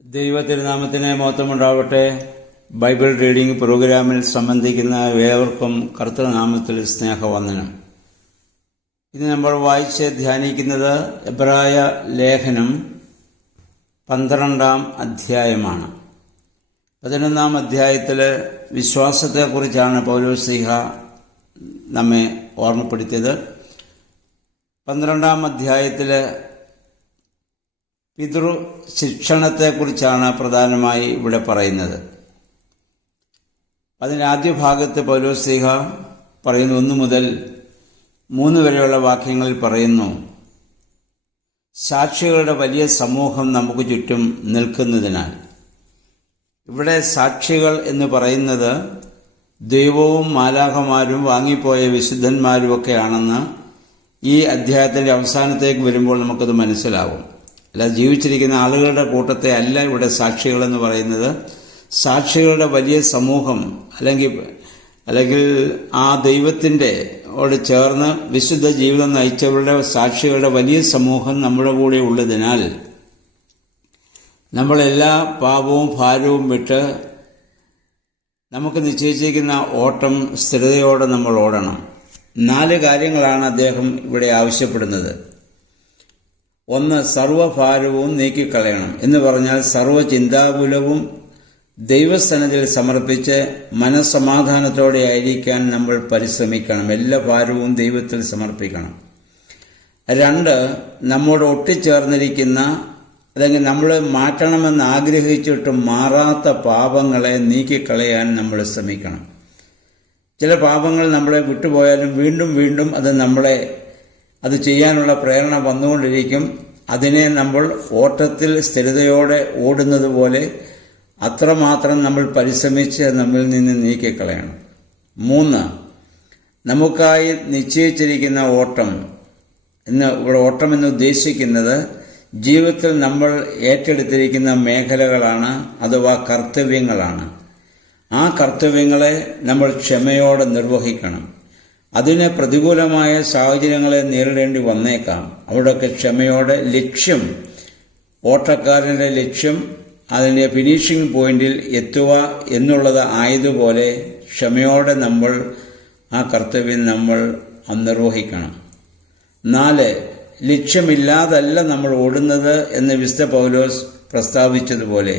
ദൈവത്തിരുനാമത്തിന് മഹത്വമുണ്ടാകട്ടെ. Bible reading പ്രോഗ്രാമിൽ സംബന്ധിക്കുന്ന ഏവർക്കും കർത്തൃനാമത്തിൽ സ്നേഹവന്ദനം. ഇന്ന് നമ്മൾ വായിച്ച് ധ്യാനിക്കുന്നത് എബ്രായ ലേഖനം 12-ാം അധ്യായമാണ്. 11-ാം അധ്യായത്തിൽ വിശ്വാസത്തെക്കുറിച്ചാണ് പൗലോസ്ലീഹ നമ്മെ ഓർമ്മപ്പെടുത്തിയത്. 12-ാം അധ്യായത്തിൽ പിതൃശിക്ഷണത്തെക്കുറിച്ചാണ് പ്രധാനമായി ഇവിടെ പറയുന്നത്. അതിൻ്റെ ആദ്യ ഭാഗത്ത് പൗലോസ്ലീഹ പറയുന്നു, 1 മുതൽ 3 വരെയുള്ള വാക്യങ്ങളിൽ പറയുന്നു, സാക്ഷികളുടെ വലിയ സമൂഹം നമുക്ക് ചുറ്റും നിൽക്കുന്നതിനാൽ. ഇവിടെ സാക്ഷികൾ എന്ന് പറയുന്നത് ദൈവവും മാലാഖമാരും വാങ്ങിപ്പോയ വിശുദ്ധന്മാരുമൊക്കെയാണെന്ന് ഈ അധ്യായത്തിൻ്റെ അവസാനത്തേക്ക് വരുമ്പോൾ നമുക്കത് മനസ്സിലാവും. അല്ല, ജീവിച്ചിരിക്കുന്ന ആളുകളുടെ കൂട്ടത്തെ അല്ല ഇവിടെ സാക്ഷികളെന്ന് പറയുന്നത്. സാക്ഷികളുടെ വലിയ സമൂഹം അല്ലെങ്കിൽ ആ ദൈവത്തിൻ്റെ ഓട് ചേർന്ന് വിശുദ്ധ ജീവിതം നയിച്ചവരുടെ സാക്ഷികളുടെ വലിയ സമൂഹം നമ്മുടെ കൂടെ ഉള്ളതിനാൽ നമ്മളെല്ലാ പാപവും ഭാരവും വിട്ട് നമുക്ക് നിശ്ചയിച്ചിരിക്കുന്ന ഓട്ടം സ്ഥിരതയോടെ നമ്മൾ ഓടണം. 4 കാര്യങ്ങളാണ് അദ്ദേഹം ഇവിടെ ആവശ്യപ്പെടുന്നത്. 1, സർവ്വഭാരവും നീക്കിക്കളയണം എന്ന് പറഞ്ഞാൽ സർവ്വചിന്താകുലവും ദൈവസന്നിധിയിൽ സമർപ്പിച്ച് മനസ്സമാധാനത്തോടെ ആയിരിക്കാൻ നമ്മൾ പരിശ്രമിക്കണം. എല്ലാ ഭാരവും ദൈവത്തിൽ സമർപ്പിക്കണം. 2, നമ്മോട് ഒട്ടിച്ചേർന്നിരിക്കുന്ന അല്ലെങ്കിൽ നമ്മൾ മാറ്റണമെന്ന് ആഗ്രഹിച്ചിട്ടും മാറാത്ത പാപങ്ങളെ നീക്കിക്കളയാൻ നമ്മൾ ശ്രമിക്കണം. ചില പാപങ്ങൾ നമ്മളെ വിട്ടുപോയാലും വീണ്ടും വീണ്ടും അത് ചെയ്യാനുള്ള പ്രേരണ വന്നുകൊണ്ടിരിക്കും. അതിനെ നമ്മൾ ഓട്ടത്തിൽ സ്ഥിരതയോടെ ഓടുന്നത് പോലെ അത്രമാത്രം നമ്മൾ പരിശ്രമിച്ച് നമ്മിൽ നിന്ന് നീക്കിക്കളയണം. 3, നമുക്കായി നിശ്ചയിച്ചിരിക്കുന്ന ഓട്ടം എന്ന് ഉദ്ദേശിക്കുന്നത് ജീവിതത്തിൽ നമ്മൾ ഏറ്റെടുത്തിരിക്കുന്ന മേഖലകളാണ്, അഥവാ കർത്തവ്യങ്ങളാണ്. ആ കർത്തവ്യങ്ങളെ നമ്മൾ ക്ഷമയോടെ നിർവഹിക്കണം. അതിന് പ്രതികൂലമായ സാഹചര്യങ്ങളെ നേരിടേണ്ടി വന്നേക്കാം. അവിടെയൊക്കെ ക്ഷമയോടെ ഓട്ടക്കാരൻ്റെ ലക്ഷ്യം അതിൻ്റെ ഫിനിഷിംഗ് പോയിന്റിൽ എത്തുക എന്നുള്ളത് ആയതുപോലെ ക്ഷമയോടെ നമ്മൾ ആ കർത്തവ്യം നമ്മൾ നിർവഹിക്കണം. 4, ലക്ഷ്യമില്ലാതല്ല നമ്മൾ ഓടുന്നത് എന്ന് വിശുദ്ധ പൗലോസ് പ്രസ്താവിച്ചതുപോലെ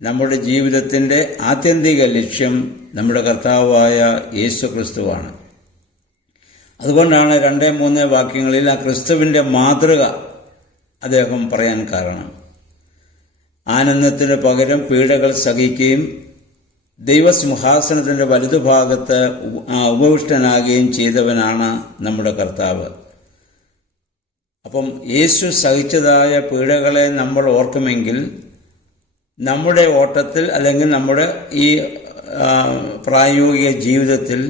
നമ്മുടെ ജീവിതത്തിൻ്റെ ആത്യന്തിക ലക്ഷ്യം നമ്മുടെ കർത്താവായ യേശു ക്രിസ്തുവാണ്. അതുകൊണ്ടാണ് 2-3 വാക്യങ്ങളിൽ ആ ക്രിസ്തുവിൻ്റെ മാതൃക അദ്ദേഹം പറയാൻ കാരണം. ആനന്ദത്തിന് പകരം പീഡകൾ സഹിക്കുകയും ദൈവസിംഹാസനത്തിൻ്റെ വലതുഭാഗത്ത് ഉപവിഷ്ടനാകുകയും ചെയ്തവനാണ് നമ്മുടെ കർത്താവ്. അപ്പം യേശു സഹിച്ചതായ പീഡകളെ നമ്മൾ ഓർക്കുമെങ്കിൽ നമ്മുടെ ഓട്ടത്തിൽ അല്ലെങ്കിൽ നമ്മുടെ ഈ പ്രായോഗിക ജീവിതത്തിൽ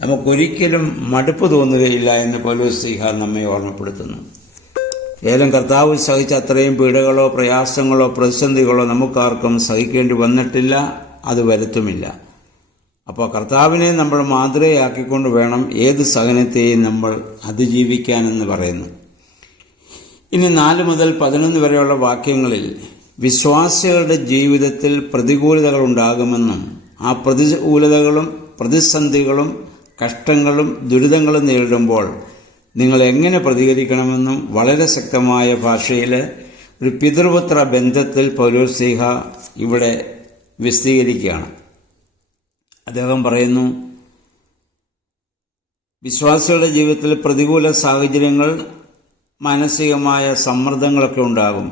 നമുക്കൊരിക്കലും മടുപ്പ് തോന്നുകയില്ല എന്ന് പൗലോസ്ലീഹ നമ്മെ ഓർമ്മപ്പെടുത്തുന്നു. ഏതായാലും കർത്താവ് സഹിച്ച അത്രയും പീഡകളോ പ്രയാസങ്ങളോ പ്രതിസന്ധികളോ നമുക്കാർക്കും സഹിക്കേണ്ടി വന്നിട്ടില്ല, അത് വരുത്തുമില്ല. അപ്പോൾ കർത്താവിനെ നമ്മൾ മാതൃകയാക്കിക്കൊണ്ട് വേണം ഏത് സഹനത്തെയും നമ്മൾ അതിജീവിക്കാനെന്ന് പറയുന്നു. ഇനി 4 മുതൽ 11 വരെയുള്ള വാക്യങ്ങളിൽ വിശ്വാസികളുടെ ജീവിതത്തിൽ പ്രതികൂലതകൾ ഉണ്ടാകുമെന്നും ആ പ്രതികൂലതകളും പ്രതിസന്ധികളും കഷ്ടങ്ങളും ദുരിതങ്ങളും നേരിടുമ്പോൾ നിങ്ങൾ എങ്ങനെ പ്രതികരിക്കണമെന്നും വളരെ ശക്തമായ ഭാഷയിൽ ഒരു പിതൃപുത്ര ബന്ധത്തിൽ പൗലോസ്ലീഹ ഇവിടെ വിശദീകരിക്കുകയാണ്. അദ്ദേഹം പറയുന്നു, വിശ്വാസികളുടെ ജീവിതത്തിൽ പ്രതികൂല സാഹചര്യങ്ങൾ, മാനസികമായ സമ്മർദ്ദങ്ങളൊക്കെ ഉണ്ടാകും.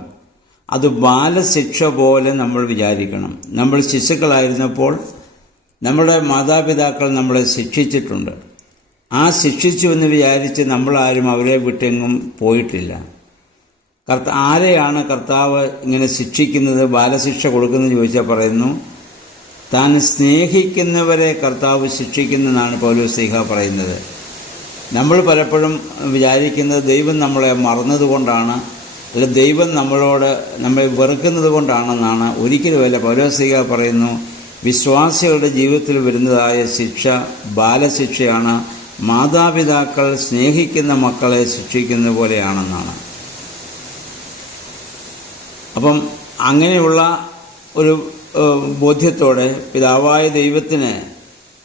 അത് ബാലശിക്ഷ പോലെ നമ്മൾ വിചാരിക്കണം. നമ്മൾ ശിശുക്കളായിരുന്നപ്പോൾ നമ്മുടെ മാതാപിതാക്കൾ നമ്മളെ ശിക്ഷിച്ചിട്ടുണ്ട്. ആ ശിക്ഷിച്ചു എന്ന് വിചാരിച്ച് നമ്മളാരും അവരെ വിട്ടെങ്ങും പോയിട്ടില്ല. ആരെയാണ് കർത്താവ് ഇങ്ങനെ ശിക്ഷിക്കുന്നത്, ബാലശിക്ഷ കൊടുക്കുന്നത് ചോദിച്ചാൽ പറയുന്നു, താൻ സ്നേഹിക്കുന്നവരെ കർത്താവ് ശിക്ഷിക്കുന്നതെന്നാണ് പൗലോസ്ലീഹ പറയുന്നത്. നമ്മൾ പലപ്പോഴും വിചാരിക്കുന്നത് ദൈവം നമ്മളെ മറന്നതുകൊണ്ടാണ്, അല്ല ദൈവം നമ്മളെ വെറുക്കുന്നത് കൊണ്ടാണെന്നാണ്. ഒരിക്കലുമല്ല. പൗലോസ്ലീഹ പറയുന്നു, വിശ്വാസികളുടെ ജീവിതത്തിൽ വരുന്നതായ ശിക്ഷ ബാലശിക്ഷയാണ്. മാതാപിതാക്കൾ സ്നേഹിക്കുന്ന മക്കളെ ശിക്ഷിക്കുന്ന പോലെയാണെന്നാണ്. അപ്പം അങ്ങനെയുള്ള ഒരു ബോധ്യത്തോടെ പിതാവായ ദൈവത്തിന്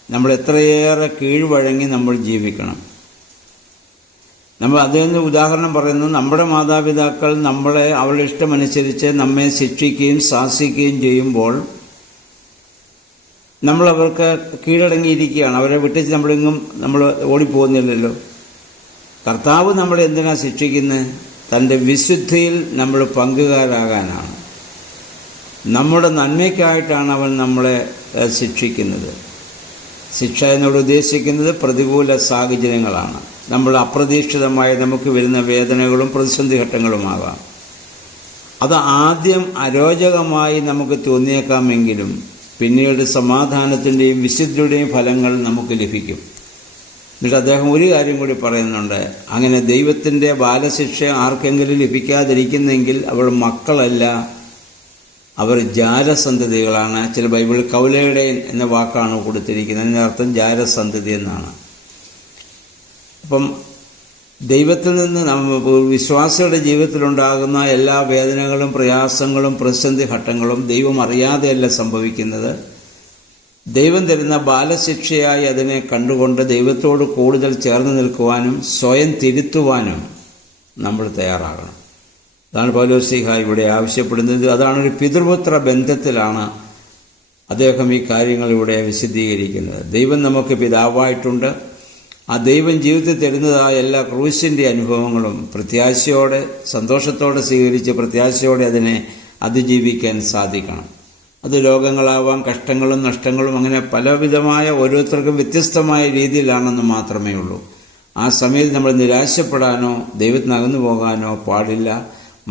നമ്മൾ എത്രയേറെ കീഴ്വഴങ്ങി നമ്മൾ ജീവിക്കണം. നമ്മൾ അതിന് ഉദാഹരണം പറയുന്നു, നമ്മുടെ മാതാപിതാക്കൾ നമ്മളെ അവരുടെ ഇഷ്ടമനുസരിച്ച് നമ്മെ ശിക്ഷിക്കുകയും ശാസിക്കുകയും ചെയ്യുമ്പോൾ നമ്മൾ അവർക്ക് കീഴടങ്ങിയിരിക്കുകയാണ്. അവരെ വിട്ടിച്ച് നമ്മൾ ഓടിപ്പോകുന്നില്ലല്ലോ. കർത്താവ് നമ്മളെ എന്തിനാണ് ശിക്ഷിക്കുന്നത്? തൻ്റെ വിശുദ്ധിയിൽ നമ്മൾ പങ്കുകാരാകാനാണ്. നമ്മുടെ നന്മയ്ക്കായിട്ടാണ് അവൻ നമ്മളെ ശിക്ഷിക്കുന്നത്. ശിക്ഷ എന്നോട് ഉദ്ദേശിക്കുന്നത് പ്രതികൂല സാഹചര്യങ്ങളാണ്. നമ്മൾ അപ്രതീക്ഷിതമായി നമുക്ക് വരുന്ന വേദനകളും പ്രതിസന്ധി ഘട്ടങ്ങളുമാകാം. അത് ആദ്യം അരോചകമായി നമുക്ക് തോന്നിയേക്കാമെങ്കിലും പിന്നീട് സമാധാനത്തിൻ്റെയും വിശുദ്ധിയുടെയും ഫലങ്ങൾ നമുക്ക് ലഭിക്കും. എന്നിട്ട് അദ്ദേഹം ഒരു കാര്യം കൂടി പറയുന്നുണ്ട്, അങ്ങനെ ദൈവത്തിൻ്റെ ബാലശിക്ഷ ആർക്കെങ്കിലും ലഭിക്കാതിരിക്കുന്നെങ്കിൽ അവർ മക്കളല്ല, അവർ ജാരസന്തതികളാണ്. ചില ബൈബിളിൽ കൗലയുടെ എന്ന വാക്കാണ് കൊടുത്തിരിക്കുന്നത്. അതിൻ്റെ അർത്ഥം ജാരസന്തതി എന്നാണ്. അപ്പം ദൈവത്തിൽ നിന്ന് വിശ്വാസികളുടെ ജീവിതത്തിലുണ്ടാകുന്ന എല്ലാ വേദനകളും പ്രയാസങ്ങളും പ്രതിസന്ധി ഘട്ടങ്ങളും ദൈവം അറിയാതെയല്ല സംഭവിക്കുന്നത്. ദൈവം തരുന്ന ബാലശിക്ഷയായി അതിനെ കണ്ടുകൊണ്ട് ദൈവത്തോട് കൂടുതൽ ചേർന്ന് നിൽക്കുവാനും സ്വയം തിരുത്തുവാനും നമ്മൾ തയ്യാറാകണം. അതാണ് പൗലോസ്ലീഹ ഇവിടെ ആവശ്യപ്പെടുന്നത്. അതാണ് ഒരു പിതൃപുത്ര ബന്ധത്തിലാണ് അദ്ദേഹം ഈ കാര്യങ്ങൾ ഇവിടെ വിശദീകരിക്കുന്നത്. ദൈവം നമുക്ക് പിതാവായിട്ടുണ്ട്. ആ ദൈവം ജീവിതത്തിൽ തരുന്നതായ എല്ലാ ക്രൂശിൻ്റെ അനുഭവങ്ങളും പ്രത്യാശയോടെ സന്തോഷത്തോടെ സ്വീകരിച്ച് പ്രത്യാശയോടെ അതിനെ അതിജീവിക്കാൻ സാധിക്കണം. അത് രോഗങ്ങളാവാം, കഷ്ടങ്ങളും നഷ്ടങ്ങളും, അങ്ങനെ പലവിധമായ ഓരോരുത്തർക്കും വ്യത്യസ്തമായ രീതിയിലാണെന്ന് മാത്രമേ ഉള്ളൂ. ആ സമയത്ത് നമ്മൾ നിരാശപ്പെടാനോ ദൈവത്തിന് അകന്നു പോകാനോ പാടില്ല.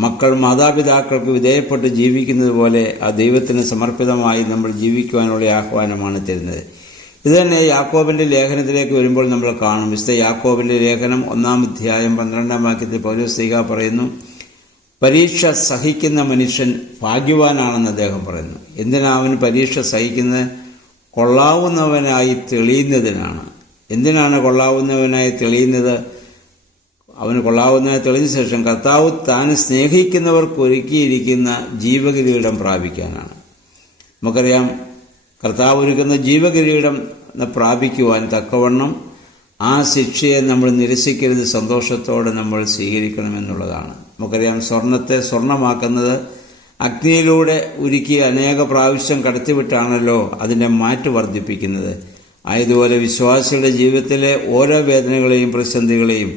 മക്കൾ മാതാപിതാക്കൾക്ക് വിധേയപ്പെട്ട് ജീവിക്കുന്നത് പോലെ ആ ദൈവത്തിന് സമർപ്പിതമായി നമ്മൾ ജീവിക്കുവാനുള്ള ആഹ്വാനമാണ് തരുന്നത്. ഇത് തന്നെ യാക്കോബിൻ്റെ ലേഖനത്തിലേക്ക് വരുമ്പോൾ നമ്മൾ കാണും. വിശുദ്ധ യാക്കോബിൻ്റെ ലേഖനം 1-ാം അധ്യായം 12-ാം വാക്യത്തിൽ പൗലോസ് പറയുന്നു, പരീക്ഷ സഹിക്കുന്ന മനുഷ്യൻ ഭാഗ്യവാനാണെന്ന് അദ്ദേഹം പറയുന്നു. എന്തിനാ അവന് പരീക്ഷ സഹിക്കുന്നത്? കൊള്ളാവുന്നവനായി തെളിയുന്നതിനാണ്. എന്തിനാണ് കൊള്ളാവുന്നവനായി തെളിയുന്നത്? അവന് കൊള്ളാവുന്നതിനായി തെളിഞ്ഞ ശേഷം കർത്താവ് താൻ സ്നേഹിക്കുന്നവർക്ക് ഒരുക്കിയിരിക്കുന്ന ജീവകിരീടം പ്രാപിക്കാനാണ്. നമുക്കറിയാം, കർത്താവ് ഒരുക്കുന്ന ജീവകിരീടം പ്രാപിക്കുവാൻ തക്കവണ്ണം ആ ശിക്ഷയെ നമ്മൾ നിരസിക്കരുത്, സന്തോഷത്തോടെ നമ്മൾ സ്വീകരിക്കണമെന്നുള്ളതാണ്. നമുക്കറിയാം, സ്വർണത്തെ സ്വർണമാക്കുന്നത് അഗ്നിയിലൂടെ ഉരുക്കി അനേക പ്രാവശ്യം കടത്തിവിട്ടാണല്ലോ അതിൻ്റെ മാറ്റ് വർദ്ധിപ്പിക്കുന്നത്. ആയതുപോലെ വിശ്വാസികളുടെ ജീവിതത്തിലെ ഓരോ വേദനകളെയും പ്രതിസന്ധികളെയും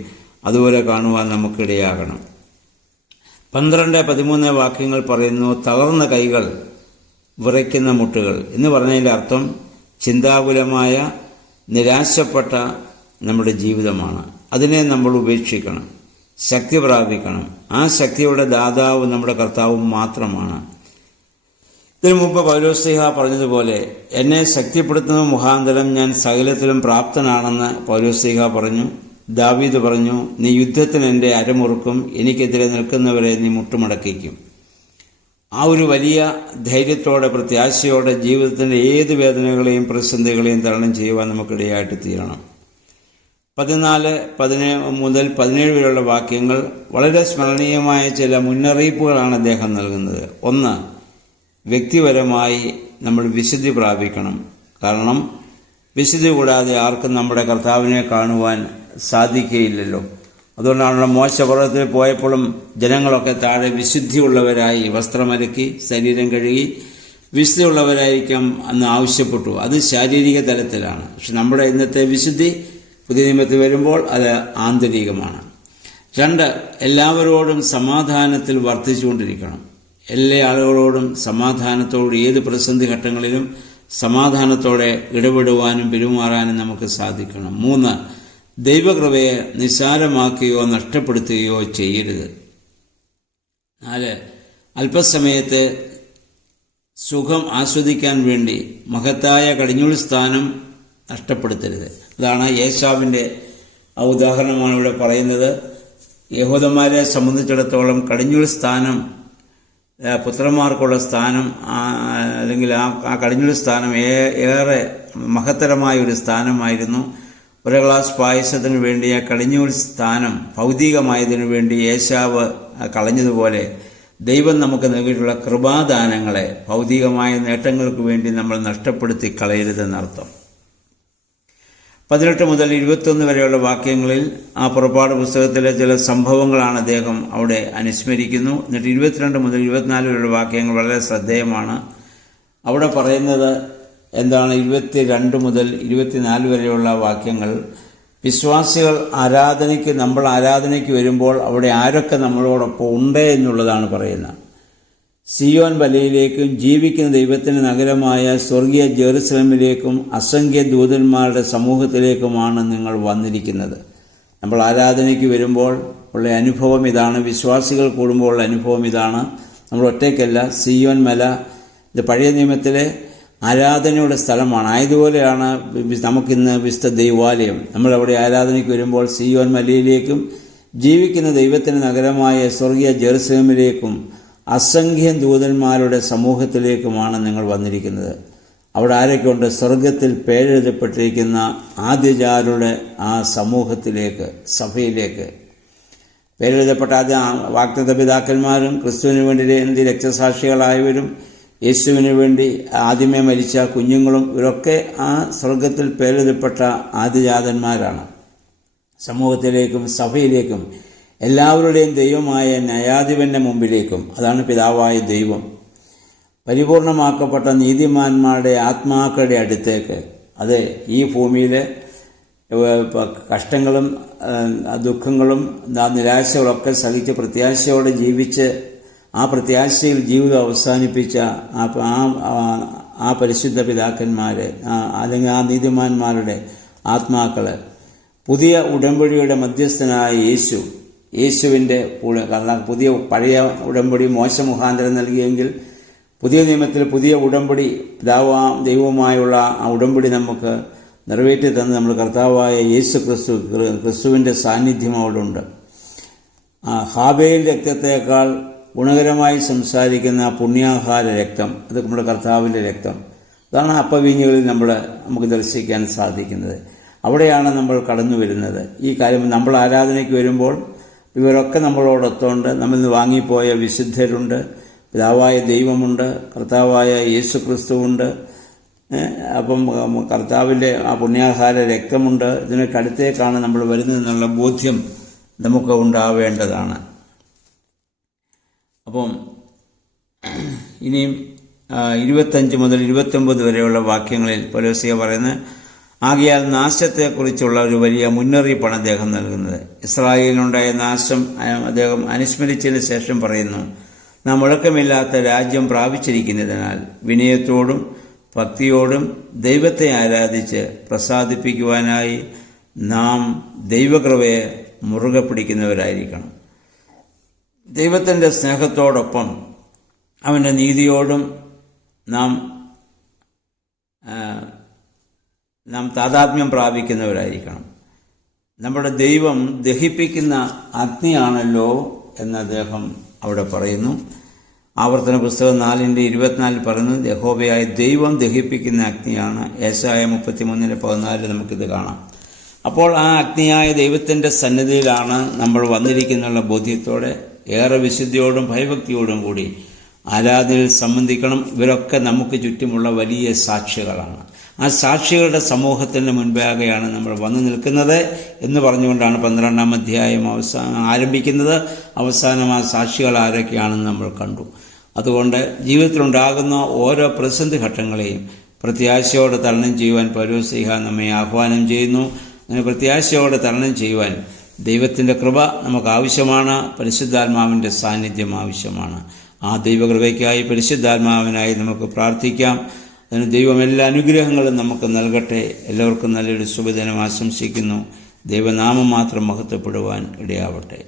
അതുപോലെ കാണുവാൻ നമുക്കിടയാകണം. 12-13 വാക്യങ്ങൾ പറയുന്നു, തളർന്ന കൈകൾ, വിറയ്ക്കുന്ന മുട്ടുകൾ എന്ന് പറഞ്ഞതിൻ്റെ അർത്ഥം ചിന്താകുലമായ നിരാശപ്പെട്ട നമ്മുടെ ജീവിതമാണ്. അതിനെ നമ്മൾ ഉപേക്ഷിക്കണം, ശക്തി പ്രാപിക്കണം. ആ ശക്തിയുടെ ദാതാവ് നമ്മുടെ കർത്താവും മാത്രമാണ്. ഇതിനു മുമ്പ് പൗലോസ്ലീഹ പറഞ്ഞതുപോലെ, എന്നെ ശക്തിപ്പെടുത്തുന്ന മുഖാന്തരം ഞാൻ സകലത്തിലും പ്രാപ്തനാണെന്ന് പൗലോസ്ലീഹ പറഞ്ഞു. ദാവീദ് പറഞ്ഞു, നീ യുദ്ധത്തിന് എൻ്റെ അരമുറുക്കും, എനിക്കെതിരെ നിൽക്കുന്നവരെ നീ മുട്ടുമടക്കിക്കും. ആ ഒരു വലിയ ധൈര്യത്തോടെ പ്രത്യാശയോടെ ജീവിതത്തിൻ്റെ ഏത് വേദനകളെയും പ്രതിസന്ധികളെയും തരണം ചെയ്യുവാൻ നമുക്കിടയായിട്ട് തീരണം. 14 മുതൽ 17 വരെയുള്ള വാക്യങ്ങൾ വളരെ സ്മരണീയമായ ചില മുന്നറിയിപ്പുകളാണ് അദ്ദേഹം നൽകുന്നത്. ഒന്ന്, വ്യക്തിപരമായി നമ്മൾ വിശുദ്ധി പ്രാപിക്കണം. കാരണം വിശുദ്ധി കൂടാതെ ആർക്കും നമ്മുടെ കർത്താവിനെ കാണുവാൻ സാധിക്കുകയില്ലല്ലോ. അതുകൊണ്ടാണല്ലോ മോശപർവ്വതത്തിൽ പോയപ്പോഴും ജനങ്ങളൊക്കെ താഴെ വിശുദ്ധിയുള്ളവരായി വസ്ത്രമലക്കി ശരീരം കഴുകി വിശുദ്ധിയുള്ളവരായിരിക്കാം എന്ന് ആവശ്യപ്പെട്ടു. അത് ശാരീരിക തലത്തിലാണ്. പക്ഷെ നമ്മുടെ ഇന്നത്തെ വിശുദ്ധി പുതിയ നിയമത്തിൽ വരുമ്പോൾ അത് ആന്തരികമാണ്. 2, എല്ലാവരോടും സമാധാനത്തിൽ വർദ്ധിച്ചുകൊണ്ടിരിക്കണം. എല്ലാ ആളുകളോടും സമാധാനത്തോട് ഏത് പ്രതിസന്ധി ഘട്ടങ്ങളിലും സമാധാനത്തോടെ ഇടപെടുവാനും പെരുമാറാനും നമുക്ക് സാധിക്കണം. 3, ദൈവകൃപയെ നിസ്സാരമാക്കുകയോ നഷ്ടപ്പെടുത്തുകയോ ചെയ്യരുത്. 4, അല്പസമയത്തെ സുഖം ആസ്വദിക്കാൻ വേണ്ടി മഹത്തായ കടിഞ്ഞൂൽ സ്ഥാനം നഷ്ടപ്പെടുത്തരുത്. അതാണ് യേശാവിൻ്റെ ആ ഉദാഹരണമാണ് ഇവിടെ പറയുന്നത്. യഹൂദന്മാരെ സംബന്ധിച്ചിടത്തോളം കടിഞ്ഞൂൽ സ്ഥാനം, പുത്രന്മാർക്കുള്ള സ്ഥാനം, അല്ലെങ്കിൽ ആ കടിഞ്ഞൂൽ സ്ഥാനം ഏറെ മഹത്തരമായ ഒരു സ്ഥാനമായിരുന്നു. ഒരു ഗ്ലാസ് പായസത്തിന് വേണ്ടി ആ കടിഞ്ഞൂൽ സ്ഥാനം ഭൗതികമായതിനു വേണ്ടി യേശാവ് കളഞ്ഞതുപോലെ ദൈവം നമുക്ക് നൽകിയിട്ടുള്ള കൃപാദാനങ്ങളെ ഭൗതികമായ നേട്ടങ്ങൾക്ക് വേണ്ടി നമ്മൾ നഷ്ടപ്പെടുത്തി കളയരുതെന്നർത്ഥം. 18 മുതൽ 21 വരെയുള്ള വാക്യങ്ങളിൽ ആ പുറപ്പാട് പുസ്തകത്തിലെ ചില സംഭവങ്ങളാണ് അദ്ദേഹം അവിടെ അനുസ്മരിക്കുന്നു. എന്നിട്ട് 22 മുതൽ 24 വരെയുള്ള വാക്യങ്ങൾ വളരെ ശ്രദ്ധേയമാണ്. അവിടെ പറയുന്നത് എന്താണ്? 22 മുതൽ 24 വരെയുള്ള വാക്യങ്ങൾ, വിശ്വാസികൾ നമ്മൾ ആരാധനയ്ക്ക് വരുമ്പോൾ അവിടെ ആരൊക്കെ നമ്മളോടൊപ്പം ഉണ്ട് എന്നുള്ളതാണ് പറയുന്നത്. സിയോൻ മലയിലേക്കും ജീവിക്കുന്ന ദൈവത്തിന്റെ നഗരമായ സ്വർഗീയ ജെറുസലേമിലേക്കും അസംഖ്യ ദൂതന്മാരുടെ സമൂഹത്തിലേക്കുമാണ് നിങ്ങൾ വന്നിരിക്കുന്നത്. നമ്മൾ ആരാധനയ്ക്ക് വരുമ്പോൾ ഉള്ള അനുഭവം ഇതാണ്. വിശ്വാസികൾ കൂടുമ്പോൾ ഉള്ള അനുഭവം ഇതാണ്. നമ്മൾ ഒറ്റയ്ക്കല്ല. സിയോൻ മല ഇത് പഴയ നിയമത്തിലെ ആരാധനയുടെ സ്ഥലമാണ്. ആയതുപോലെയാണ് നമുക്കിന്ന് വിശുദ്ധ ദൈവാലയം. നമ്മളവിടെ ആരാധനയ്ക്ക് വരുമ്പോൾ സിയോൻ മലയിലേക്കും ജീവിക്കുന്ന ദൈവത്തിന്റെ നഗരമായ സ്വർഗീയ ജെറുസലേമിലേക്കും അസംഖ്യം ദൂതന്മാരുടെ സമൂഹത്തിലേക്കുമാണ് നിങ്ങൾ വന്നിരിക്കുന്നത്. അവിടെ ആരൊക്കെയുണ്ട്? സ്വർഗത്തിൽ പേരെഴുതപ്പെട്ടിരിക്കുന്ന ആദ്യജാതരുടെ ആ സമൂഹത്തിലേക്ക്, സഭയിലേക്ക്. പേരെഴുതപ്പെട്ട ആദ്യ വാഗ്ദത്ത പിതാക്കന്മാരും ക്രിസ്തുവിന് വേണ്ടി രക്തസാക്ഷികളായവരും യേശുവിന് വേണ്ടി ആദ്യമേ മരിച്ച കുഞ്ഞുങ്ങളും ഇവരൊക്കെ ആ സ്വർഗത്തിൽ പേരെഴുതപ്പെട്ട ആദ്യജാതന്മാരാണ്. സമൂഹത്തിലേക്കും സഭയിലേക്കും എല്ലാവരുടെയും ദൈവമായ ന്യായാധിപന്റെ മുമ്പിലേക്കും, അതാണ് പിതാവായ ദൈവം, പരിപൂർണമാക്കപ്പെട്ട നീതിമാന്മാരുടെ ആത്മാക്കളുടെ അടുത്തേക്ക്. അത് ഈ ഭൂമിയിലെ കഷ്ടങ്ങളും ദുഃഖങ്ങളും നിരാശകളൊക്കെ സഹിച്ച് പ്രത്യാശയോടെ ജീവിച്ച് ആ പ്രത്യാശയിൽ ജീവിതം അവസാനിപ്പിച്ച ആ പരിശുദ്ധ പിതാക്കന്മാര്, അല്ലെങ്കിൽ ആ നീതിമാന്മാരുടെ ആത്മാക്കള്, പുതിയ ഉടമ്പടിയുടെ മധ്യസ്ഥനായ യേശുവിൻ്റെ പഴയ ഉടമ്പടി മോശ മുഖാന്തരം നൽകിയെങ്കിൽ പുതിയ നിയമത്തിൽ പുതിയ ഉടമ്പടി ദൈവവുമായുള്ള ആ ഉടമ്പടി നമുക്ക് നിറവേറ്റി തന്ന് നമ്മൾ കർത്താവായ ക്രിസ്തുവിൻ്റെ സാന്നിധ്യം അവിടെ ഉണ്ട്. ഹാബേൽ രക്തത്തേക്കാൾ ഗുണകരമായി സംസാരിക്കുന്ന പുണ്യാഹാര രക്തം, അത് നമ്മുടെ കർത്താവിൻ്റെ രക്തം. അതാണ് അപ്പവീഞ്ഞുകളിൽ നമുക്ക് ദർശിക്കാൻ സാധിക്കുന്നത്. അവിടെയാണ് നമ്മൾ കടന്നു വരുന്നത്. ഈ കാര്യം നമ്മൾ ആരാധനയ്ക്ക് വരുമ്പോൾ ഇവരൊക്കെ നമ്മളോടൊത്തുണ്ട്. നമ്മിൽ നിന്ന് വാങ്ങിപ്പോയ വിശുദ്ധരുണ്ട്, പിതാവായ ദൈവമുണ്ട്, കർത്താവായ യേശു ക്രിസ്തുവുണ്ട്. അപ്പം കർത്താവിൻ്റെ ആ പുണ്യാഹാര രക്തമുണ്ട്. ഇതിനൊക്കെ അടുത്തേക്കാണ് നമ്മൾ വരുന്നതെന്നുള്ള ബോധ്യം നമുക്ക് ഉണ്ടാവേണ്ടതാണ്. അപ്പം ഇനിയും 25 മുതൽ 29 വരെയുള്ള വാക്യങ്ങളിൽ പൗലോസ് പറയുന്നത്, ആകയാൽ നാശത്തെക്കുറിച്ചുള്ള ഒരു വലിയ മുന്നറിയിപ്പാണ് അദ്ദേഹം നൽകുന്നത്. ഇസ്രായേലിനുണ്ടായ നാശം അദ്ദേഹം അനുസ്മരിച്ചതിന് ശേഷം പറയുന്നു, നാം മുഴക്കമില്ലാത്ത രാജ്യം പ്രാപിച്ചിരിക്കുന്നതിനാൽ വിനയത്തോടും ഭക്തിയോടും ദൈവത്തെ ആരാധിച്ച് പ്രസാദിപ്പിക്കുവാനായി നാം ദൈവകൃപയെ മുറുകെ പിടിക്കുന്നവരായിരിക്കണം. ദൈവത്തിൻ്റെ സ്നേഹത്തോടൊപ്പം അവൻ്റെ നീതിയോടും നാം താതാത്മ്യം പ്രാപിക്കുന്നവരായിരിക്കണം. നമ്മുടെ ദൈവം ദഹിപ്പിക്കുന്ന അഗ്നിയാണല്ലോ എന്ന് അദ്ദേഹം അവിടെ പറയുന്നു. ആവർത്തന പുസ്തകം 4:24 പറയുന്നത്, യഹോവയായ ദൈവം ദഹിപ്പിക്കുന്ന അഗ്നിയാണ്. യേശയ്യാ 33:14 നമുക്കിത് കാണാം. അപ്പോൾ ആ അഗ്നിയായ ദൈവത്തിൻ്റെ സന്നിധിയിലാണ് നമ്മൾ വന്നിരിക്കുന്നുള്ള ബോധ്യത്തോടെ ഏറെ വിശുദ്ധിയോടും ഭയഭക്തിയോടും കൂടി ആരാധനയിൽ സംബന്ധിക്കണം. ഇവരൊക്കെ നമുക്ക് ചുറ്റുമുള്ള വലിയ സാക്ഷികളാണ്. ആ സാക്ഷികളുടെ സമൂഹത്തിൻ്റെ മുൻപാകെയാണ് നമ്മൾ വന്നു നിൽക്കുന്നത് എന്ന് പറഞ്ഞുകൊണ്ടാണ് 12-ാം അധ്യായം ആരംഭിക്കുന്നത്. അവസാനം ആ സാക്ഷികൾ ആരൊക്കെയാണെന്ന് നമ്മൾ കണ്ടു. അതുകൊണ്ട് ജീവിതത്തിലുണ്ടാകുന്ന ഓരോ പ്രതിസന്ധി ഘട്ടങ്ങളെയും പ്രത്യാശയോടെ തരണം ചെയ്യുവാൻ പൗലോസ് നമ്മെ ആഹ്വാനം ചെയ്യുന്നു. അങ്ങനെ പ്രത്യാശയോടെ തരണം ചെയ്യുവാൻ ദൈവത്തിൻ്റെ കൃപ നമുക്ക് ആവശ്യമാണ്. പരിശുദ്ധാത്മാവിൻ്റെ സാന്നിധ്യം ആവശ്യമാണ്. ആ ദൈവകൃപയ്ക്കായി പരിശുദ്ധാത്മാവിനായി നമുക്ക് പ്രാർത്ഥിക്കാം. അതിന് ദൈവം എല്ലാ അനുഗ്രഹങ്ങളും നമുക്ക് നൽകട്ടെ. എല്ലാവർക്കും നല്ലൊരു ശുഭദിനം ആശംസിക്കുന്നു. ദൈവനാമം മാത്രം മഹത്വപ്പെടുവാൻ ഇടയാവട്ടെ.